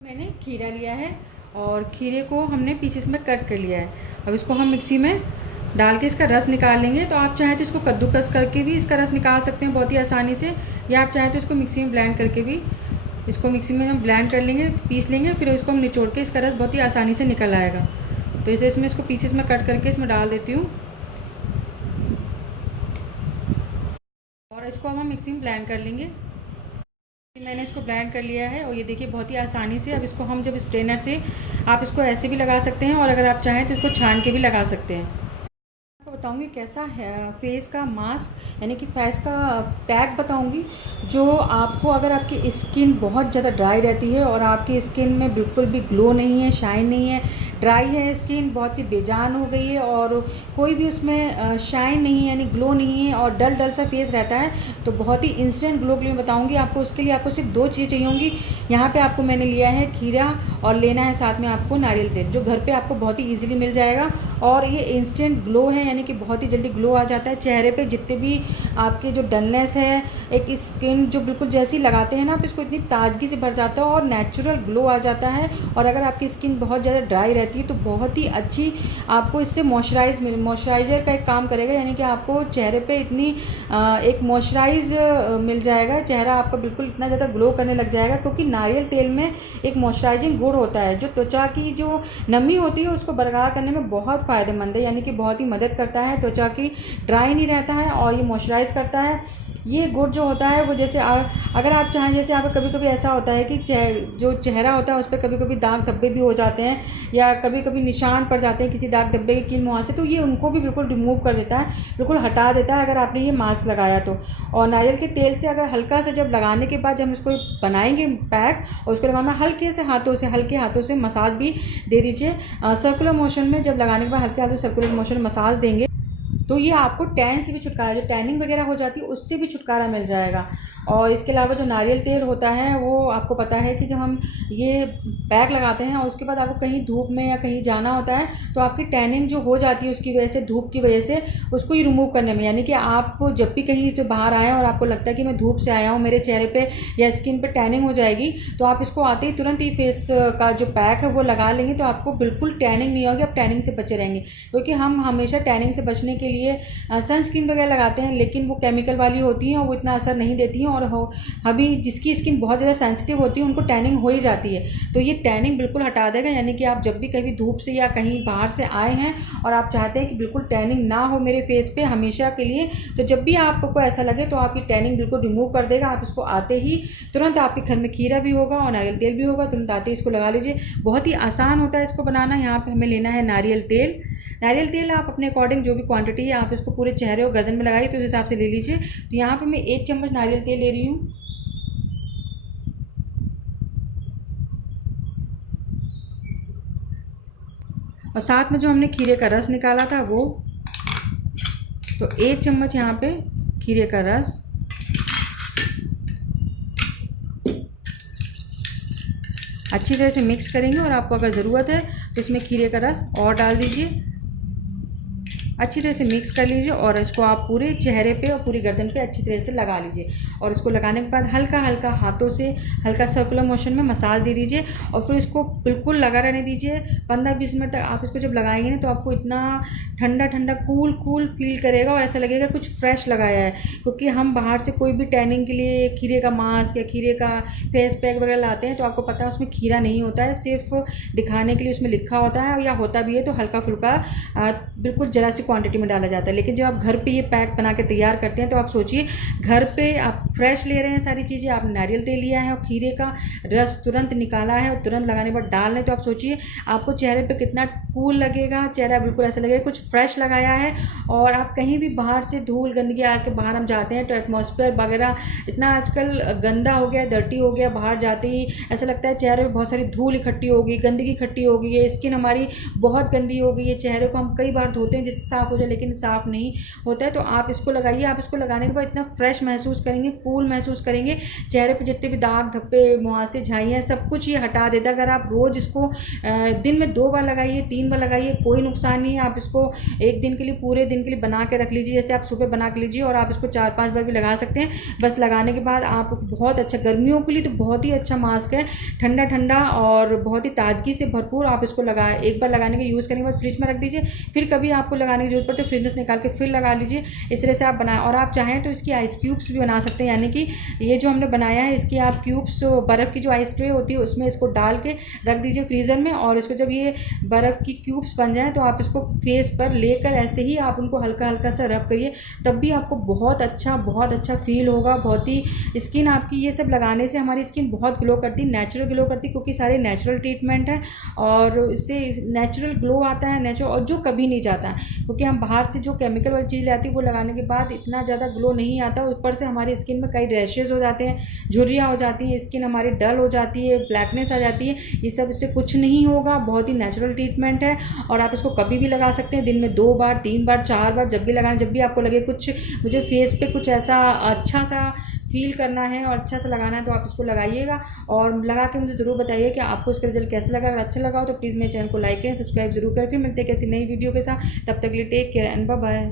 मैंने खीरा लिया है और खीरे को हमने पीसेस में कट कर लिया है। अब इसको हम मिक्सी में डाल के इसका रस निकाल लेंगे। तो आप चाहें तो इसको कद्दूकस करके भी इसका रस निकाल सकते हैं बहुत ही आसानी से, या आप चाहें तो इसको मिक्सी में ब्लेंड करके भी इसको मिक्सी में हम ब्लेंड कर लेंगे, पीस लेंगे, फिर इसको हम निचोड़ के इसका रस बहुत ही आसानी से निकल आएगा। तो इसे इसमें इसको पीसेस में कट करके इसमें डाल देती हूँ और इसको हम मिक्सी में ब्लेंड कर लेंगे। मैंने इसको ब्लेंड कर लिया है और ये देखिए बहुत ही आसानी से। अब इसको हम जब स्ट्रेनर से, आप इसको ऐसे भी लगा सकते हैं और अगर आप चाहें तो इसको छान के भी लगा सकते हैं। आपको बताऊंगी कैसा है फेस का मास्क यानी कि फेस का पैक बताऊंगी, जो आपको, अगर आपकी स्किन बहुत ज़्यादा ड्राई रहती है और आपकी स्किन में बिल्कुल भी ग्लो नहीं है, शाइन नहीं है, ड्राई है स्किन, बहुत ही बेजान हो गई है और कोई भी उसमें शाइन नहीं है यानी ग्लो नहीं है और डल डल सा फेस रहता है, तो बहुत ही इंस्टेंट ग्लो के लिए बताऊंगी आपको। उसके लिए आपको सिर्फ 2 चीज़ें चाहिए होंगी। यहाँ पे आपको मैंने लिया है खीरा और लेना है साथ में आपको नारियल तेल, जो घर पे आपको बहुत ही ईजिली मिल जाएगा। और ये इंस्टेंट ग्लो है यानी कि बहुत ही जल्दी ग्लो आ जाता है चेहरे पे। जितने भी आपके जो डलनेस है, एक स्किन जो बिल्कुल जैसी लगाते हैं ना आप, इसको इतनी ताजगी से भर जाता है और नेचुरल ग्लो आ जाता है। और अगर आपकी स्किन बहुत ज़्यादा ड्राई रहती है तो बहुत ही अच्छी आपको इससे मॉइस्चराइज़र का एक काम करेगा, यानी कि आपको चेहरे पे इतनी एक मॉइस्चराइज मिल जाएगा, चेहरा आपका बिल्कुल इतना ज़्यादा ग्लो करने लग जाएगा। क्योंकि नारियल तेल में एक मॉइस्चराइजिंग गुण होता है जो त्वचा की जो नमी होती है उसको बरकरार करने में बहुत फ़ायदेमंद है, यानी कि बहुत ही मदद करता है, त्वचा की ड्राई नहीं रहता है और ये मॉइस्चराइज करता है। ये गुड़ जो होता है वो जैसे अगर आप चाहें, जैसे आप कभी कभी ऐसा होता है कि जो चेहरा होता है उस पर कभी कभी दाग धब्बे भी हो जाते हैं या कभी कभी निशान पड़ जाते हैं किसी दाग धब्बे के कील मुहां से, तो ये उनको भी बिल्कुल रिमूव कर देता है, बिल्कुल हटा देता है अगर आपने ये मास्क लगाया तो। और नारियल के तेल से अगर हल्का सा जब लगाने के बाद जब हम इसको बनाएंगे पैक और उसको लगाना, हल्के हाथों से मसाज भी दे दीजिए। सर्कुलर मोशन में जब लगाने के बाद हल्के हाथों से सर्कुलर मोशन मसाज देंगे तो ये आपको टैन से भी छुटकारा, जो टैनिंग वगैरह हो जाती है उससे भी छुटकारा मिल जाएगा। और इसके अलावा जो नारियल तेल होता है वो आपको पता है कि जब हम ये पैक लगाते हैं और उसके बाद आपको कहीं धूप में या कहीं जाना होता है तो आपकी टैनिंग जो हो जाती है उसकी वजह से, धूप की वजह से, उसको ही रिमूव करने में, यानी कि आप जब भी कहीं जो बाहर आए और आपको लगता है कि मैं धूप से आया हूँ, मेरे चेहरे पे या स्किन पे टैनिंग हो जाएगी, तो आप इसको आते ही तुरंत ही फेस का जो पैक है वो लगा लेंगे तो आपको बिल्कुल टैनिंग नहीं होगी, आप टैनिंग से बचे रहेंगे। क्योंकि हम हमेशा टैनिंग से बचने के लिए सनस्क्रीन वगैरह लगाते हैं, लेकिन वो केमिकल वाली होती हैं और वो इतना असर नहीं देती हैं। और अभी जिसकी स्किन बहुत ज़्यादा सेंसिटिव होती है उनको टैनिंग हो ही जाती है, तो ये टैनिंग बिल्कुल हटा देगा। यानी कि आप जब भी कभी धूप से या कहीं बाहर से आए हैं और आप चाहते हैं कि बिल्कुल टैनिंग ना हो मेरे फेस पे हमेशा के लिए, तो जब भी आपको ऐसा लगे तो आपकी टैनिंग बिल्कुल रिमूव कर देगा। आप इसको आते ही तुरंत, आपके घर में खीरा भी होगा और नारियल तेल भी होगा, तुरंत आते ही इसको लगा लीजिए। बहुत ही आसान होता है इसको बनाना। यहाँ पर हमें लेना है नारियल तेल। नारियल तेल आप अपने अकॉर्डिंग जो भी क्वांटिटी है आप इसको पूरे चेहरे और गर्दन में लगाइए तो उस हिसाब से ले लीजिए। तो यहाँ पे मैं 1 चम्मच नारियल तेल ले रही हूँ। और साथ में जो हमने खीरे का रस निकाला था वो, तो 1 चम्मच यहाँ पे खीरे का रस। अच्छी तरह से मिक्स करेंगे और आपको अगर ज़रूरत है तो इसमें खीरे का रस और डाल दीजिए। अच्छी तरह से मिक्स कर लीजिए और इसको आप पूरे चेहरे पे और पूरी गर्दन पे अच्छी तरह से लगा लीजिए। और इसको लगाने के बाद हल्का हल्का हाथों से हल्का सर्कुलर मोशन में मसाज दे दीजिए और फिर इसको बिल्कुल लगा रहने दीजिए 15-20 मिनट तक। आप इसको जब लगाएंगे ना तो आपको इतना ठंडा ठंडा कूल फील करेगा और ऐसा लगेगा कुछ फ्रेश लगाया है। क्योंकि हम बाहर से कोई भी टैनिंग के लिए खीरे का मास्क या खीरे का फेस पैक वगैरह लाते हैं तो आपको पता है उसमें खीरा नहीं होता है, सिर्फ दिखाने के लिए उसमें लिखा होता है, या होता भी है तो हल्का फुल्का बिल्कुल जरा सी क्वांटिटी में डाला जाता है। लेकिन जब आप घर पे ये पैक बना के तैयार करते हैं तो आप सोचिए, घर पे आप फ्रेश ले रहे हैं सारी चीज़ें, आप नारियल तेल लिया है और खीरे का रस तुरंत निकाला है और तुरंत लगाने पर डाल रहे हैं, तो आप सोचिए आपको चेहरे पे कितना कूल लगेगा, चेहरा बिल्कुल ऐसा लगेगा कुछ फ्रेश लगाया है। और आप कहीं भी बाहर से धूल गंदगी आके बाहर हम जाते हैं तो एटमॉस्फेयर वगैरह इतना आजकल गंदा हो गया, डर्टी हो गया, बाहर जाते ही ऐसा लगता है चेहरे पे बहुत सारी धूल इकट्ठी हो गई, गंदगी इकट्ठी हो गई है, स्किन हमारी बहुत गंदी हो गई है, चेहरे को हम कई बार धोते हैं जिससे साफ़ हो जाए, लेकिन साफ़ नहीं होता है। तो आप इसको लगाइए, आप इसको लगाने के बाद इतना फ्रेश महसूस करेंगे, कूल महसूस करेंगे, चेहरे पे जितने भी दाग धब्बे मुहासे झाइयाँ सब कुछ ये हटा देता है। अगर आप रोज़ इसको दिन में 2 बार लगाइए, 3 बार लगाइए, कोई नुकसान नहीं है। आप इसको एक दिन के लिए, पूरे दिन के लिए बना के रख लीजिए, जैसे आप सुबह बना के लीजिए और आप इसको 4-5 बार भी लगा सकते हैं। बस लगाने के बाद आप बहुत अच्छा, गर्मियों के लिए तो बहुत ही अच्छा मास्क है, ठंडा ठंडा और बहुत ही ताजगी से भरपूर। आप इसको लगा, एक बार लगाने के यूज़ करने के बाद फ्रिज में रख दीजिए, फिर कभी आपको लगाने की जरूरत पड़े तो फ्रिज में से निकाल के फिर लगा लीजिए। इस तरह से आप बनाएं। और आप चाहें तो इसकी आइस क्यूब्स भी बना सकते हैं, यानी कि ये जो हमने बनाया है इसकी आप क्यूब्स, बर्फ़ की जो आइस ट्रे होती है उसमें इसको डाल के रख दीजिए फ्रीज़र में, और इसको जब ये बर्फ़ की क्यूब्स बन जाएँ तो आप इसको फेस पर लेकर ऐसे ही आप उनको हल्का हल्का सा रब करिए, तब भी आपको बहुत अच्छा फील होगा। बहुत ही स्किन आपकी ये सब लगाने से हमारी स्किन बहुत ग्लो करती है, नेचुरल ग्लो करती है, क्योंकि सारे नेचुरल ट्रीटमेंट है और इससे नेचुरल ग्लो आता है, नेचुरल, और जो कभी नहीं जाता, क्योंकि हम बाहर से जो केमिकल वाली चीज़ लाती है वो लगाने के बाद इतना ज़्यादा ग्लो नहीं आता। ऊपर से हमारी स्किन में कई रैशेज़ हो जाते हैं, झुर्रियाँ हो जाती हैं, स्किन हमारी डल हो जाती है, ब्लैकनेस आ जाती है। ये सब इससे कुछ नहीं होगा, बहुत ही नेचुरल ट्रीटमेंट है और आप इसको कभी भी लगा सकते हैं, दिन में 2 बार, 3 बार, 4 बार, जब भी लगाना, जब भी आपको लगे कुछ मुझे फेस पे कुछ ऐसा अच्छा सा फील करना है और अच्छा सा लगाना है तो आप इसको लगाइएगा और लगा के मुझे ज़रूर बताइए कि आपको इसका रिजल्ट कैसा लगा। अगर अच्छा लगा हो तो प्लीज़ मेरे चैनल को लाइक करें, सब्सक्राइब जरूर करें। फिर मिलते हैं किसी नई वीडियो के साथ, तब तक के लिए take care and bye bye.